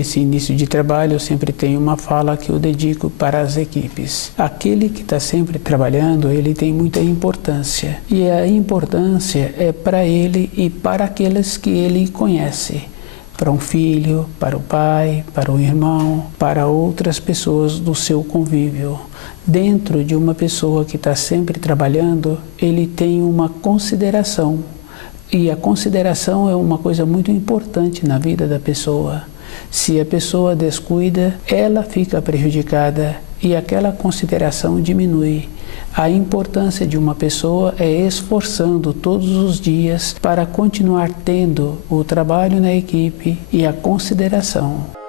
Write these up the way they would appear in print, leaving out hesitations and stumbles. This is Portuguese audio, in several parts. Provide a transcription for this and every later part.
Esse início de trabalho eu sempre tenho uma fala que eu dedico para as equipes. Aquele que está sempre trabalhando, ele tem muita importância. E a importância é para ele e para aqueles que ele conhece. Para um filho, para o pai, para o irmão, para outras pessoas do seu convívio. Dentro de uma pessoa que está sempre trabalhando, ele tem uma consideração. E a consideração é uma coisa muito importante na vida da pessoa. Se a pessoa descuida, ela fica prejudicada e aquela consideração diminui. A importância de uma pessoa é esforçando todos os dias para continuar tendo o trabalho na equipe e a consideração.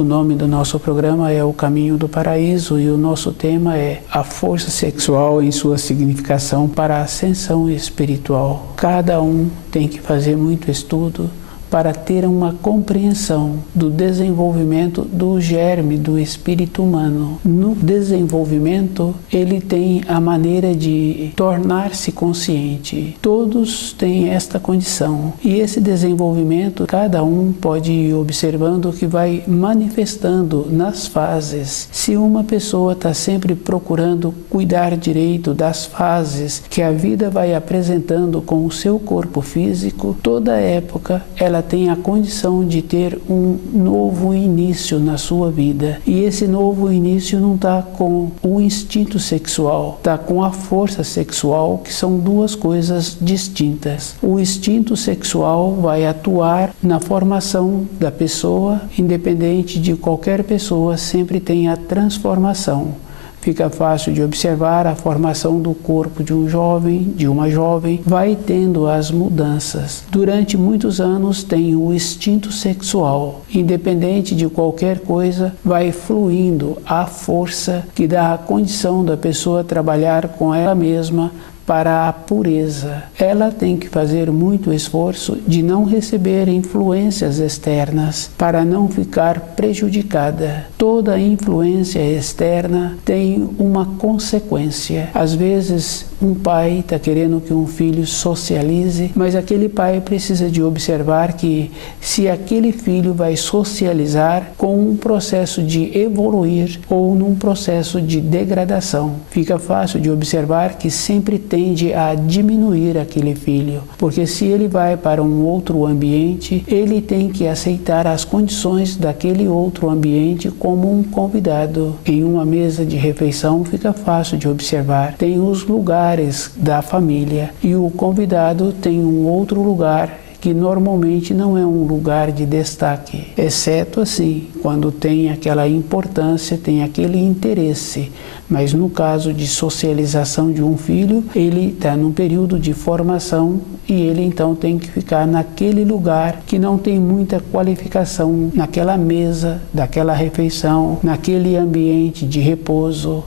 O nome do nosso programa é O Caminho do Paraíso e o nosso tema é a força sexual em sua significação para a ascensão espiritual. Cada um tem que fazer muito estudo para ter uma compreensão do desenvolvimento do germe do espírito humano. No desenvolvimento, ele tem a maneira de tornar-se consciente. Todos têm esta condição. E esse desenvolvimento, cada um pode ir observando que vai manifestando nas fases. Se uma pessoa está sempre procurando cuidar direito das fases que a vida vai apresentando com o seu corpo físico, toda época ela tem a condição de ter um novo início na sua vida. E esse novo início não está com o instinto sexual, está com a força sexual, que são duas coisas distintas. O instinto sexual vai atuar na formação da pessoa, independente de qualquer pessoa, sempre tem a transformação. Fica fácil de observar a formação do corpo de um jovem, de uma jovem, vai tendo as mudanças. Durante muitos anos tem o instinto sexual. Independente de qualquer coisa, vai fluindo a força que dá a condição da pessoa trabalhar com ela mesma para a pureza. Ela tem que fazer muito esforço de não receber influências externas para não ficar prejudicada. Toda influência externa tem uma consequência. Às vezes, um pai está querendo que um filho socialize, mas aquele pai precisa de observar que se aquele filho vai socializar com um processo de evoluir ou num processo de degradação. Fica fácil de observar que sempre tende a diminuir aquele filho, porque se ele vai para um outro ambiente, ele tem que aceitar as condições daquele outro ambiente como um convidado. Em uma mesa de refeição fica fácil de observar, tem os lugares da família e o convidado tem um outro lugar que normalmente não é um lugar de destaque, exceto assim, quando tem aquela importância, tem aquele interesse. Mas no caso de socialização de um filho, ele está num período de formação e ele então tem que ficar naquele lugar que não tem muita qualificação, naquela mesa, daquela refeição, naquele ambiente de repouso.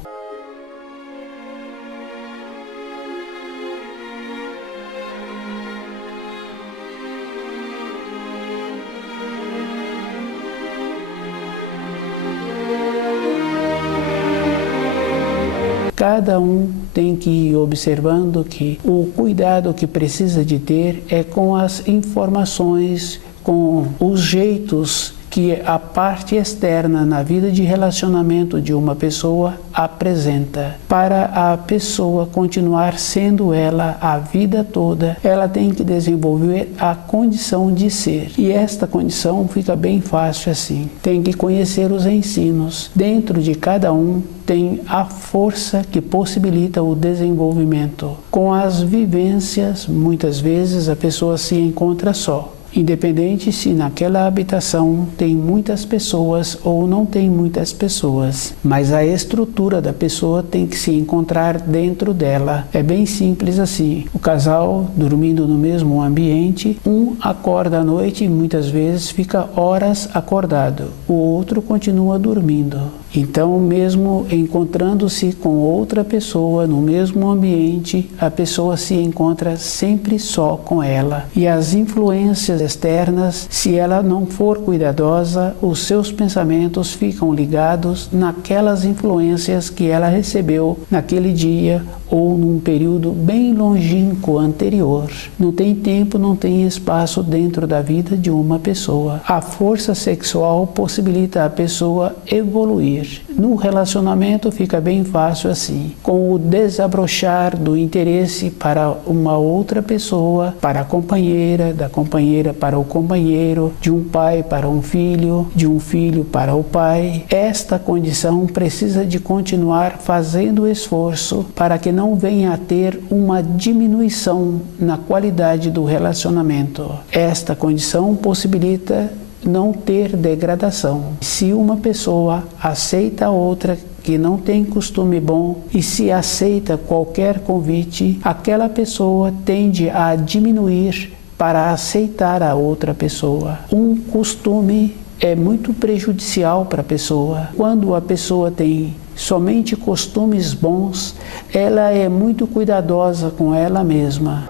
Cada um tem que ir observando que o cuidado que precisa de ter é com as informações, com os jeitos que a parte externa na vida de relacionamento de uma pessoa apresenta. Para a pessoa continuar sendo ela a vida toda, ela tem que desenvolver a condição de ser. E esta condição fica bem fácil assim. Tem que conhecer os ensinos. Dentro de cada um tem a força que possibilita o desenvolvimento. Com as vivências, muitas vezes a pessoa se encontra só. independente se naquela habitação tem muitas pessoas ou não tem muitas pessoas, mas a estrutura da pessoa tem que se encontrar dentro dela. É bem simples assim. O casal dormindo no mesmo ambiente, um acorda à noite e muitas vezes fica horas acordado, o outro continua dormindo. Então, mesmo encontrando-se com outra pessoa no mesmo ambiente, a pessoa se encontra sempre só com ela. E as influências externas, se ela não for cuidadosa, os seus pensamentos ficam ligados naquelas influências que ela recebeu naquele dia ou num período bem longínquo anterior. Não tem tempo, não tem espaço dentro da vida de uma pessoa. A força sexual possibilita a pessoa evoluir. No relacionamento fica bem fácil assim, com o desabrochar do interesse para uma outra pessoa, para a companheira, da companheira para o companheiro, de um pai para um filho, de um filho para o pai. Esta condição precisa de continuar fazendo esforço para que não venha a ter uma diminuição na qualidade do relacionamento. Esta condição possibilita não ter degradação. Se uma pessoa aceita a outra que não tem costume bom e se aceita qualquer convite, aquela pessoa tende a diminuir para aceitar a outra pessoa. Um costume é muito prejudicial para a pessoa. Quando a pessoa tem somente costumes bons, ela é muito cuidadosa com ela mesma.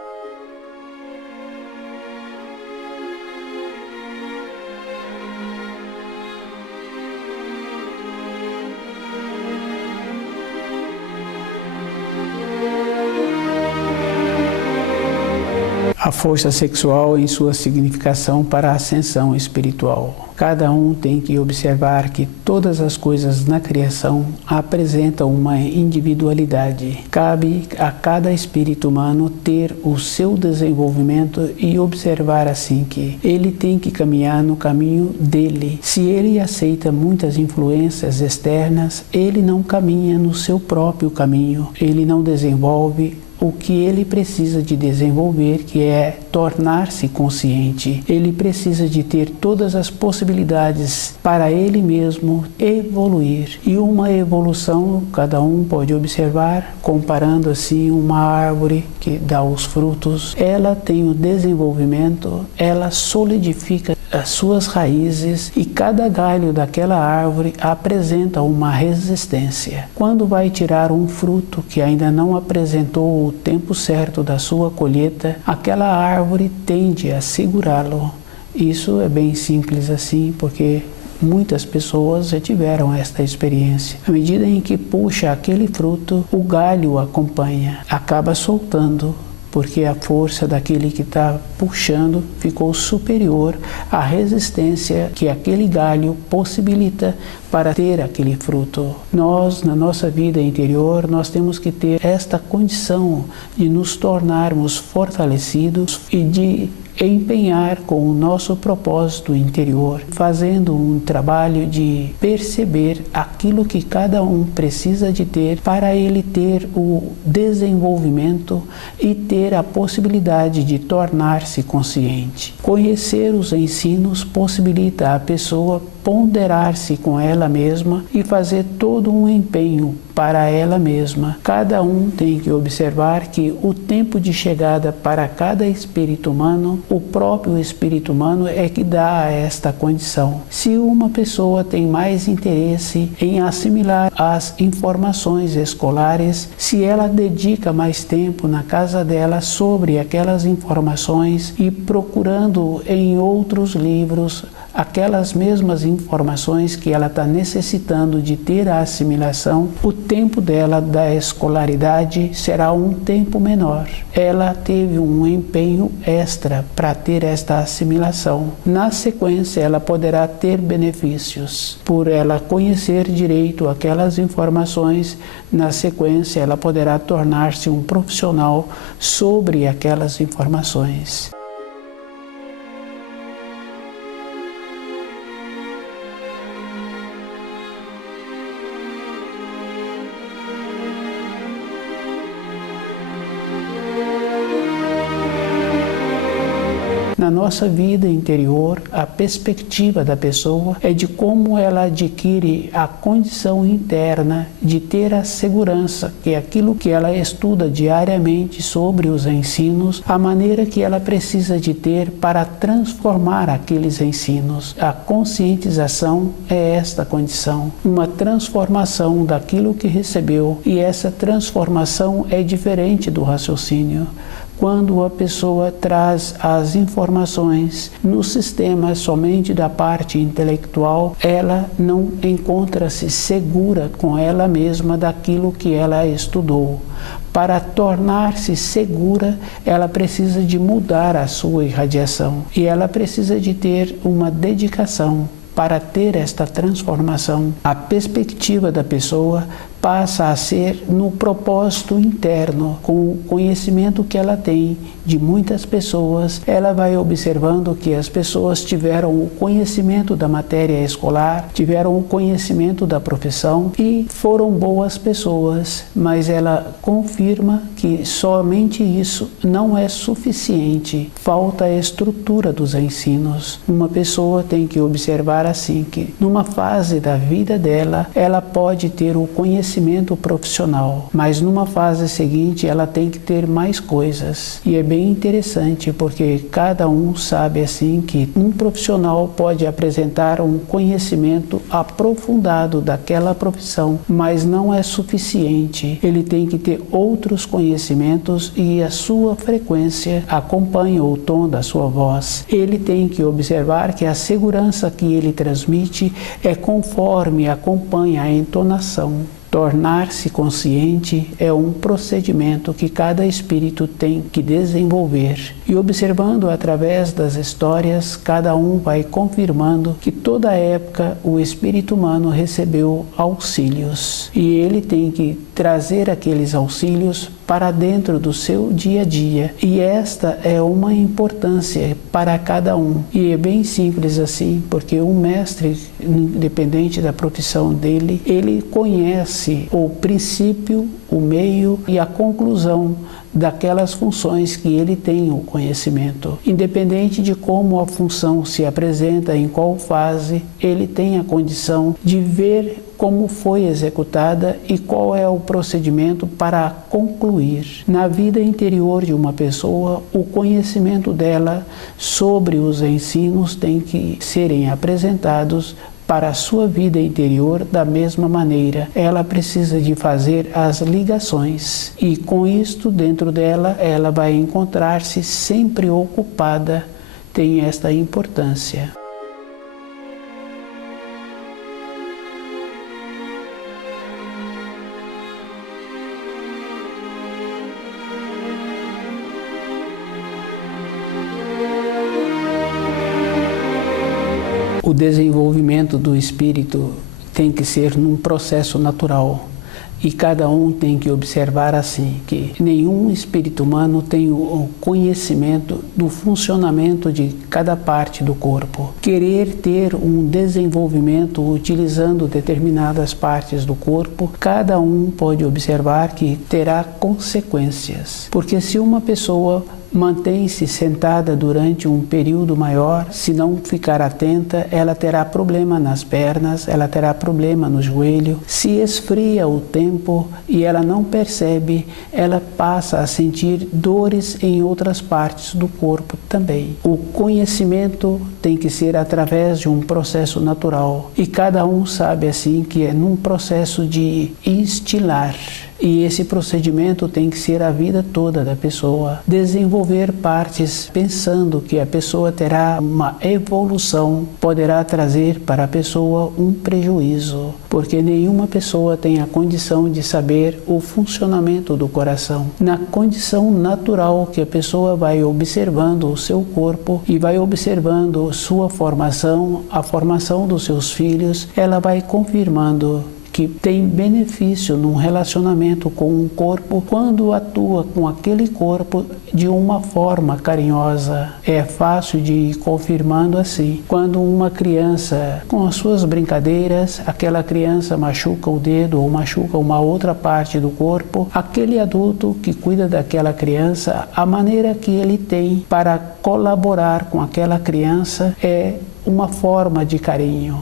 A força sexual em sua significação para a ascensão espiritual. Cada um tem que observar que todas as coisas na criação apresentam uma individualidade. Cabe a cada espírito humano ter o seu desenvolvimento e observar assim que ele tem que caminhar no caminho dele. Se ele aceita muitas influências externas, ele não caminha no seu próprio caminho, ele não desenvolve o que ele precisa de desenvolver, que é tornar-se consciente. Ele precisa de ter todas as possibilidades para ele mesmo evoluir. E uma evolução, cada um pode observar, comparando assim uma árvore que dá os frutos, ela tem o desenvolvimento, ela solidifica as suas raízes e cada galho daquela árvore apresenta uma resistência. Quando vai tirar um fruto que ainda não apresentou o tempo certo da sua colheita, aquela árvore tende a segurá-lo. Isso é bem simples assim, porque muitas pessoas já tiveram esta experiência. À medida em que puxa aquele fruto, o galho acompanha, acaba soltando, porque a força daquele que está puxando ficou superior à resistência que aquele galho possibilita para ter aquele fruto. Nós, na nossa vida interior, nós temos que ter esta condição de nos tornarmos fortalecidos e de empenhar com o nosso propósito interior, fazendo um trabalho de perceber aquilo que cada um precisa de ter para ele ter o desenvolvimento e ter a possibilidade de tornar-se consciente. Conhecer os ensinos possibilita a pessoa ponderar-se com ela mesma e fazer todo um empenho para ela mesma. Cada um tem que observar que o tempo de chegada para cada espírito humano, o próprio espírito humano é que dá esta condição. Se uma pessoa tem mais interesse em assimilar as informações escolares, se ela dedica mais tempo na casa dela sobre aquelas informações e procurando em outros livros aquelas mesmas informações que ela está necessitando de ter a assimilação, o tempo dela da escolaridade será um tempo menor. Ela teve um empenho extra para ter esta assimilação. Na sequência, ela poderá ter benefícios. Por ela conhecer direito aquelas informações, na sequência, ela poderá tornar-se um profissional sobre aquelas informações. Na nossa vida interior, a perspectiva da pessoa é de como ela adquire a condição interna de ter a segurança que aquilo que ela estuda diariamente sobre os ensinos, a maneira que ela precisa de ter para transformar aqueles ensinos. A conscientização é esta condição, uma transformação daquilo que recebeu, e essa transformação é diferente do raciocínio. Quando a pessoa traz as informações no sistema somente da parte intelectual, ela não encontra-se segura com ela mesma daquilo que ela estudou. Para tornar-se segura, ela precisa de mudar a sua irradiação e ela precisa de ter uma dedicação para ter esta transformação. A perspectiva da pessoa passa a ser no propósito interno, com o conhecimento que ela tem de muitas pessoas. Ela vai observando que as pessoas tiveram o conhecimento da matéria escolar, tiveram o conhecimento da profissão e foram boas pessoas, mas ela confirma que somente isso não é suficiente. Falta a estrutura dos ensinos. Uma pessoa tem que observar assim que numa fase da vida dela, ela pode ter o conhecimento profissional, mas numa fase seguinte ela tem que ter mais coisas. E é bem interessante porque cada um sabe assim que um profissional pode apresentar um conhecimento aprofundado daquela profissão, mas não é suficiente. Ele tem que ter outros conhecimentos e a sua frequência acompanha o tom da sua voz. Ele tem que observar que a segurança que ele transmite é conforme acompanha a entonação. Tornar-se consciente é um procedimento que cada espírito tem que desenvolver. E observando através das histórias, cada um vai confirmando que toda época o espírito humano recebeu auxílios. E ele tem que trazer aqueles auxílios para dentro do seu dia a dia. E esta é uma importância para cada um. E é bem simples assim, porque um mestre, independente da profissão dele, ele conhece o princípio, o meio e a conclusão daquelas funções que ele tem o conhecimento. Independente de como a função se apresenta, em qual fase, ele tem a condição de ver como foi executada e qual é o procedimento para concluir. Na vida interior de uma pessoa, o conhecimento dela sobre os ensinos tem que serem apresentados para a sua vida interior da mesma maneira. Ela precisa de fazer as ligações e com isto dentro dela ela vai encontrar-se sempre ocupada. Tem esta importância. O desenvolvimento do espírito tem que ser num processo natural e cada um tem que observar assim que nenhum espírito humano tem o conhecimento do funcionamento de cada parte do corpo. Querer ter um desenvolvimento utilizando determinadas partes do corpo, cada um pode observar que terá consequências, porque se uma pessoa mantém-se sentada durante um período maior, se não ficar atenta, ela terá problema nas pernas, ela terá problema no joelho. Se esfria o tempo e ela não percebe, ela passa a sentir dores em outras partes do corpo também. O conhecimento tem que ser através de um processo natural e cada um sabe assim que é num processo de instilar. E esse procedimento tem que ser a vida toda da pessoa. Desenvolver partes pensando que a pessoa terá uma evolução poderá trazer para a pessoa um prejuízo, porque nenhuma pessoa tem a condição de saber o funcionamento do coração. Na condição natural que a pessoa vai observando o seu corpo e vai observando sua formação, a formação dos seus filhos, ela vai confirmando que tem benefício num relacionamento com um corpo quando atua com aquele corpo de uma forma carinhosa. É fácil de ir confirmando assim. Quando uma criança, com as suas brincadeiras, aquela criança machuca o dedo ou machuca uma outra parte do corpo, aquele adulto que cuida daquela criança, a maneira que ele tem para colaborar com aquela criança é uma forma de carinho.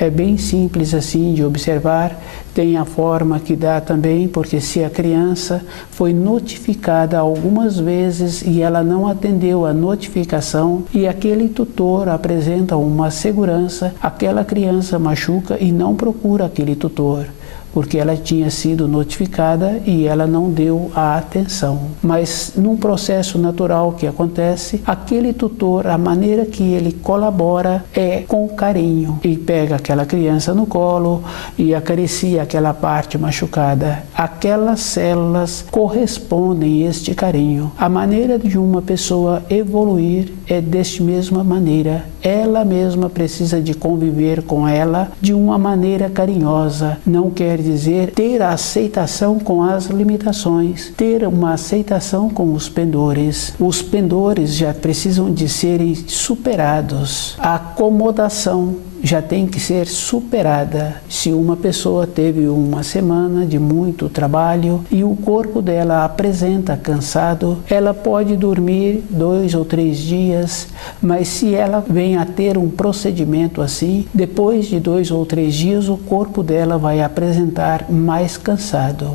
É bem simples assim de observar. Tem a forma que dá também, porque se a criança foi notificada algumas vezes e ela não atendeu a notificação e aquele tutor apresenta uma segurança, aquela criança machuca e não procura aquele tutor, porque ela tinha sido notificada e ela não deu a atenção. Mas num processo natural que acontece, aquele tutor, a maneira que ele colabora é com carinho. Ele pega aquela criança no colo e acaricia aquela parte machucada. Aquelas células correspondem a este carinho. A maneira de uma pessoa evoluir é desta mesma maneira. Ela mesma precisa de conviver com ela de uma maneira carinhosa. Não quer dizer ter a aceitação com as limitações, ter uma aceitação com os pendores. Os pendores já precisam de serem superados. A acomodação já tem que ser superada. Se uma pessoa teve uma semana de muito trabalho e o corpo dela apresenta cansado, ela pode dormir 2 ou 3 dias, mas se ela vem a ter um procedimento assim, depois de 2 ou 3 dias o corpo dela vai apresentar mais cansado.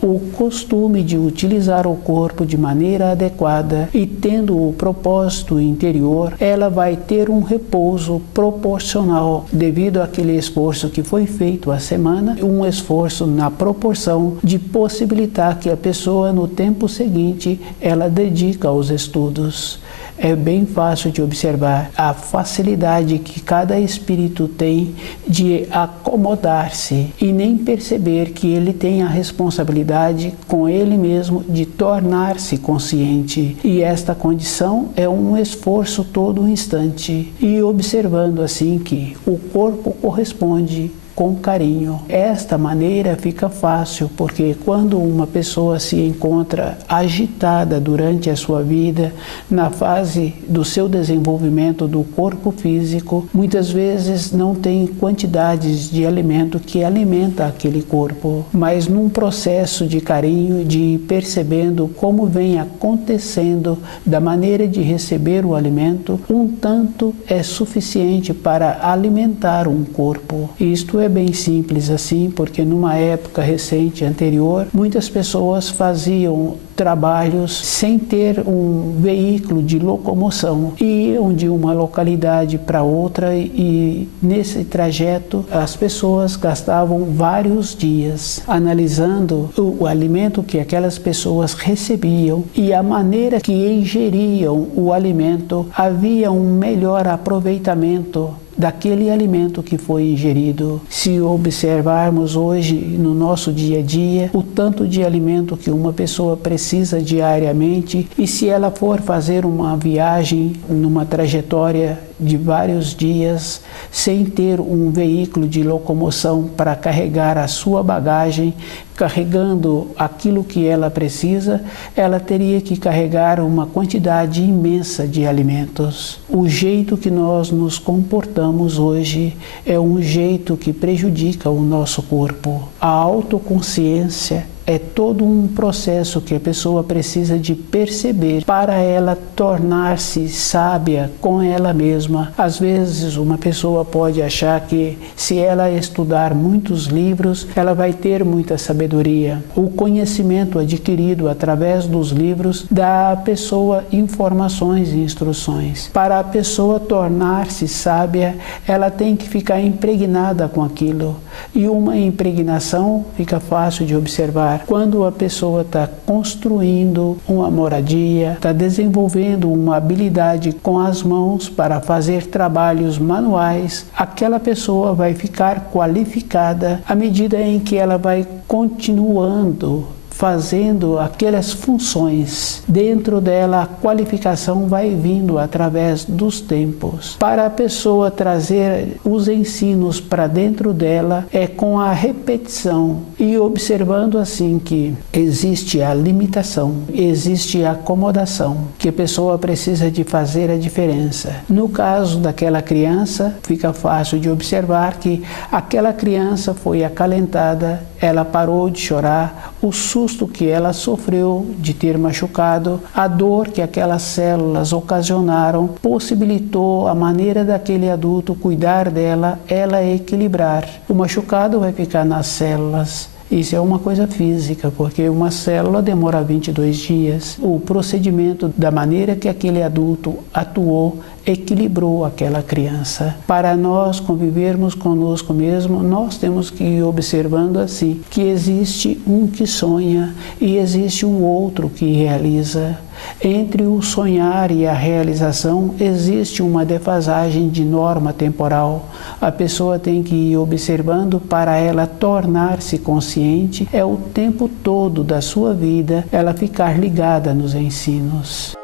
O costume de utilizar o corpo de maneira adequada e tendo o propósito interior, ela vai ter um repouso proporcional devido àquele esforço que foi feito a semana, um esforço na proporção de possibilitar que a pessoa no tempo seguinte ela dedica aos estudos. É bem fácil de observar a facilidade que cada espírito tem de acomodar-se e nem perceber que ele tem a responsabilidade com ele mesmo de tornar-se consciente. E esta condição é um esforço todo instante. E observando assim que o corpo corresponde com carinho. Esta maneira fica fácil, porque quando uma pessoa se encontra agitada durante a sua vida, na fase do seu desenvolvimento do corpo físico, muitas vezes não tem quantidades de alimento que alimenta aquele corpo, mas num processo de carinho, de ir percebendo como vem acontecendo da maneira de receber o alimento, um tanto é suficiente para alimentar um corpo. Isto é bem simples assim, porque numa época recente anterior, muitas pessoas faziam trabalhos sem ter um veículo de locomoção. Iam de uma localidade para outra e nesse trajeto as pessoas gastavam vários dias analisando o alimento que aquelas pessoas recebiam e a maneira que ingeriam o alimento. Havia um melhor aproveitamento daquele alimento que foi ingerido. Se observarmos hoje no nosso dia a dia o tanto de alimento que uma pessoa precisa diariamente, e se ela for fazer uma viagem numa trajetória de vários dias sem ter um veículo de locomoção para carregar a sua bagagem, carregando aquilo que ela precisa, ela teria que carregar uma quantidade imensa de alimentos. O jeito que nós nos comportamos hoje é um jeito que prejudica o nosso corpo. A autoconsciência é todo um processo que a pessoa precisa de perceber para ela tornar-se sábia com ela mesma. Às vezes uma pessoa pode achar que se ela estudar muitos livros, ela vai ter muita sabedoria. O conhecimento adquirido através dos livros dá à pessoa informações e instruções. Para a pessoa tornar-se sábia, ela tem que ficar impregnada com aquilo. E uma impregnação fica fácil de observar. observar quando a pessoa está construindo uma moradia, está desenvolvendo uma habilidade com as mãos para fazer trabalhos manuais. Aquela pessoa vai ficar qualificada à medida em que ela vai continuando fazendo aquelas funções. Dentro dela, a qualificação vai vindo através dos tempos. Para a pessoa trazer os ensinos para dentro dela, é com a repetição e observando assim que existe a limitação, existe a acomodação, que a pessoa precisa de fazer a diferença. No caso daquela criança, fica fácil de observar que aquela criança foi acalentada, ela parou de chorar, o susto que ela sofreu de ter machucado, a dor que aquelas células ocasionaram, possibilitou a maneira daquele adulto cuidar dela, ela equilibrar. O machucado vai ficar nas células. Isso é uma coisa física, porque uma célula demora 22 dias. O procedimento, da maneira que aquele adulto atuou, equilibrou aquela criança. Para nós convivermos conosco mesmo, nós temos que ir observando assim, que existe um que sonha e existe um outro que realiza. Entre o sonhar e a realização existe uma defasagem de norma temporal. A pessoa tem que ir observando para ela tornar-se consciente, é o tempo todo da sua vida ela ficar ligada nos ensinos.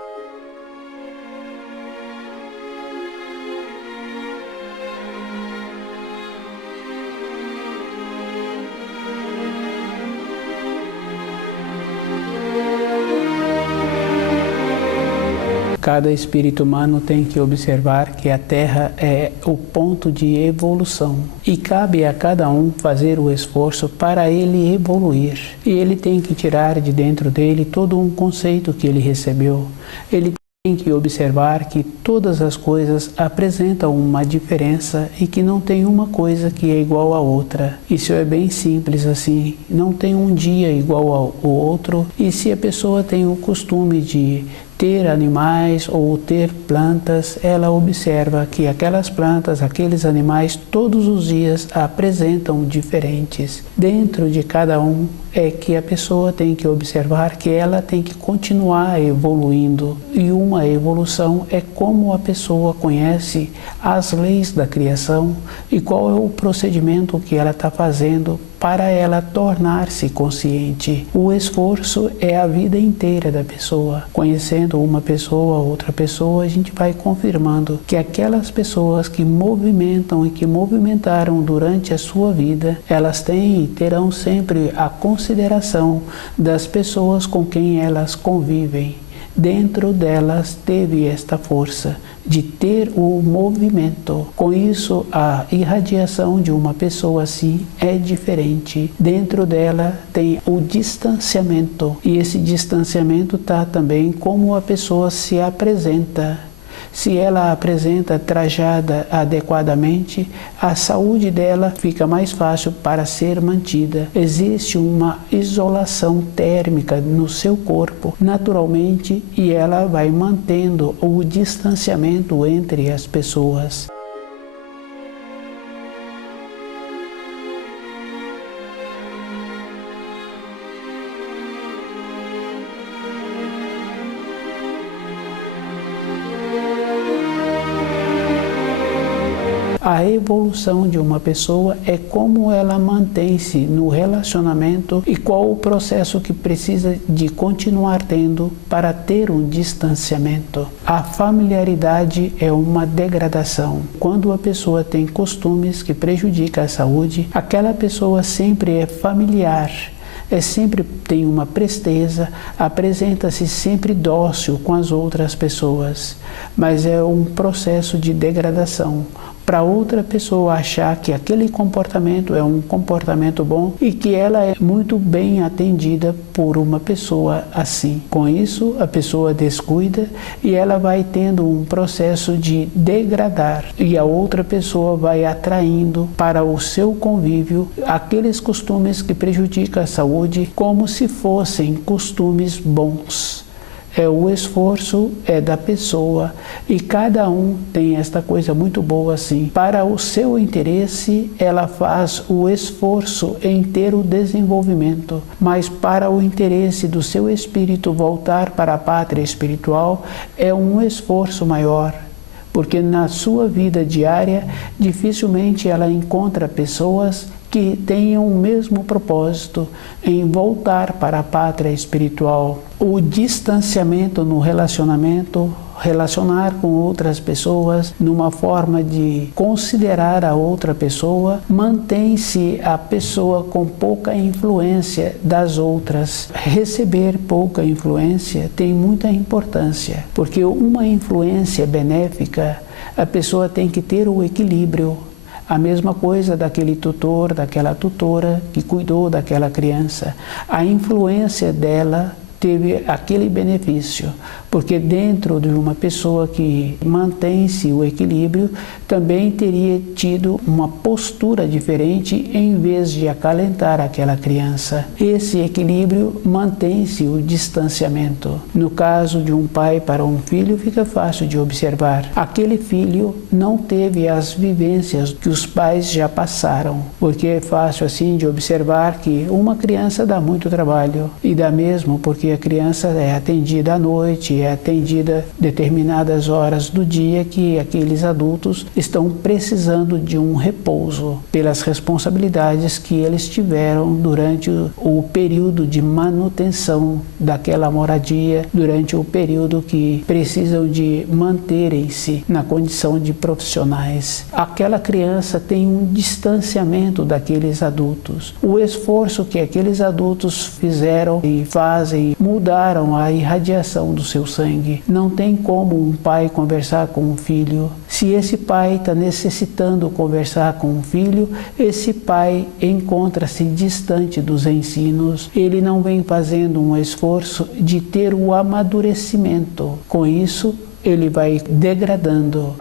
Cada espírito humano tem que observar que a Terra é o ponto de evolução e cabe a cada um fazer o esforço para ele evoluir. E ele tem que tirar de dentro dele todo um conceito que ele recebeu. Ele tem que observar que todas as coisas apresentam uma diferença e que não tem uma coisa que é igual à outra. Isso é bem simples assim, não tem um dia igual ao outro. E se a pessoa tem o costume de ter animais ou ter plantas, ela observa que aquelas plantas, aqueles animais, todos os dias apresentam diferentes. Dentro de cada um é que a pessoa tem que observar que ela tem que continuar evoluindo. E uma evolução é como a pessoa conhece as leis da criação e qual é o procedimento que ela está fazendo para ela tornar-se consciente. O esforço é a vida inteira da pessoa. Conhecendo uma pessoa, outra pessoa, a gente vai confirmando que aquelas pessoas que movimentam e que movimentaram durante a sua vida, elas têm e terão sempre a consideração das pessoas com quem elas convivem. Dentro delas teve esta força de ter o movimento. Com isso, a irradiação de uma pessoa assim é diferente. Dentro dela tem o distanciamento. E esse distanciamento está também como a pessoa se apresenta. Se ela apresenta trajada adequadamente, a saúde dela fica mais fácil para ser mantida. Existe uma isolação térmica no seu corpo, naturalmente, e ela vai mantendo o distanciamento entre as pessoas. A evolução de uma pessoa é como ela mantém-se no relacionamento e qual o processo que precisa de continuar tendo para ter um distanciamento. A familiaridade é uma degradação. Quando a pessoa tem costumes que prejudicam a saúde, aquela pessoa sempre é familiar. Sempre tem uma presteza, apresenta-se sempre dócil com as outras pessoas, mas é um processo de degradação. Para outra pessoa achar que aquele comportamento é um comportamento bom e que ela é muito bem atendida por uma pessoa assim. Com isso, a pessoa descuida e ela vai tendo um processo de degradar e a outra pessoa vai atraindo para o seu convívio aqueles costumes que prejudicam a saúde como se fossem costumes bons. O esforço é da pessoa e cada um tem esta coisa muito boa assim. Para o seu interesse, ela faz o esforço em ter o desenvolvimento, mas para o interesse do seu espírito voltar para a pátria espiritual é um esforço maior. Porque na sua vida diária, dificilmente ela encontra pessoas que tenham o mesmo propósito em voltar para a pátria espiritual. O distanciamento no relacionamento, relacionar com outras pessoas, numa forma de considerar a outra pessoa, mantém-se a pessoa com pouca influência das outras. Receber pouca influência tem muita importância, porque uma influência benéfica, a pessoa tem que ter o equilíbrio. A mesma coisa daquele tutor, daquela tutora que cuidou daquela criança. A influência dela teve aquele benefício, porque dentro de uma pessoa que mantém-se o equilíbrio, também teria tido uma postura diferente em vez de acalentar aquela criança. Esse equilíbrio mantém-se o distanciamento. No caso de um pai para um filho, fica fácil de observar. Aquele filho não teve as vivências que os pais já passaram, porque é fácil assim de observar que uma criança dá muito trabalho, e dá mesmo porque a criança é atendida à noite, é atendida determinadas horas do dia que aqueles adultos estão precisando de um repouso pelas responsabilidades que eles tiveram durante o período de manutenção daquela moradia, durante o período que precisam de manterem-se na condição de profissionais. Aquela criança tem um distanciamento daqueles adultos. O esforço que aqueles adultos fizeram e fazem mudaram a irradiação do seu sangue. Não tem como um pai conversar com um filho. Se esse pai está necessitando conversar com um filho, esse pai encontra-se distante dos ensinos. Ele não vem fazendo um esforço de ter o amadurecimento. Com isso, ele vai degradando.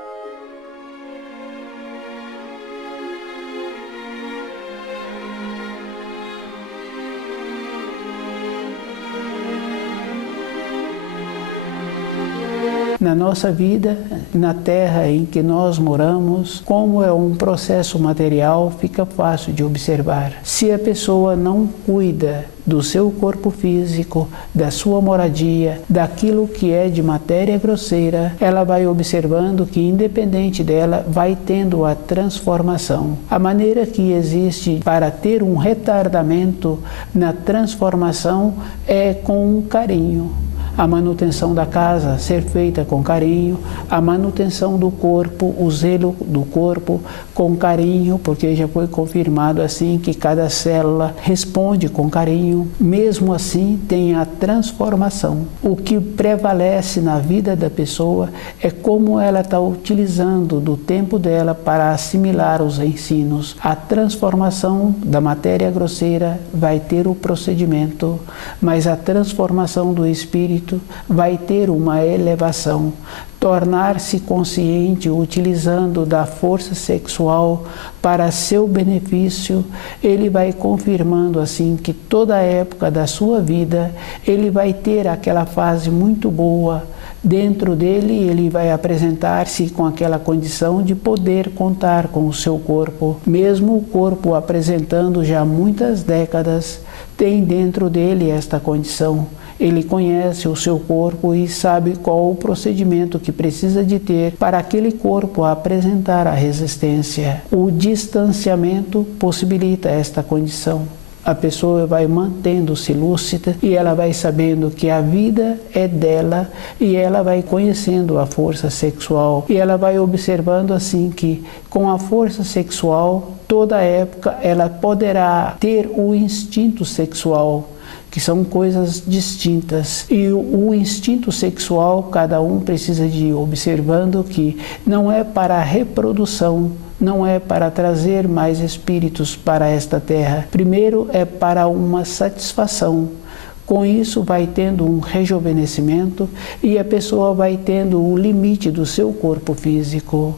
Na nossa vida, na terra em que nós moramos, como é um processo material, fica fácil de observar. Se a pessoa não cuida do seu corpo físico, da sua moradia, daquilo que é de matéria grosseira, ela vai observando que, independente dela, vai tendo a transformação. A maneira que existe para ter um retardamento na transformação é com um carinho. A manutenção da casa ser feita com carinho, a manutenção do corpo, o zelo do corpo com carinho, porque já foi confirmado assim que cada célula responde com carinho. Mesmo assim, tem a transformação. O que prevalece na vida da pessoa é como ela está utilizando do tempo dela para assimilar os ensinos. A transformação da matéria grosseira vai ter o procedimento, mas a transformação do espírito vai ter uma elevação, tornar-se consciente utilizando da força sexual para seu benefício. Ele vai confirmando assim que toda a época da sua vida ele vai ter aquela fase muito boa. Dentro dele, ele vai apresentar-se com aquela condição de poder contar com o seu corpo. Mesmo o corpo apresentando já muitas décadas, tem dentro dele esta condição. Ele conhece o seu corpo e sabe qual o procedimento que precisa de ter para aquele corpo apresentar a resistência. O distanciamento possibilita esta condição. A pessoa vai mantendo-se lúcida e ela vai sabendo que a vida é dela e ela vai conhecendo a força sexual. E ela vai observando assim que com a força sexual, toda época ela poderá ter o instinto sexual, que são coisas distintas. E o instinto sexual, cada um precisa de ir observando que não é para a reprodução, não é para trazer mais espíritos para esta terra. Primeiro é para uma satisfação. Com isso vai tendo um rejuvenescimento e a pessoa vai tendo o limite do seu corpo físico.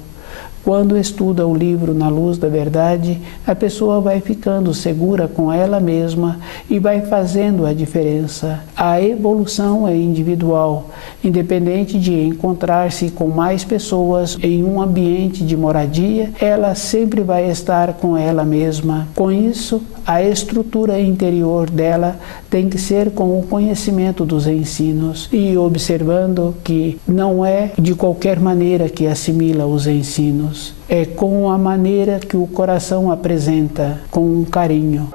Quando estuda o livro na luz da verdade, a pessoa vai ficando segura com ela mesma e vai fazendo a diferença. A evolução é individual, independente de encontrar-se com mais pessoas em um ambiente de moradia, ela sempre vai estar com ela mesma. Com isso, a estrutura interior dela tem que ser com o conhecimento dos ensinos e observando que não é de qualquer maneira que assimila os ensinos, é com a maneira que o coração apresenta, com um carinho.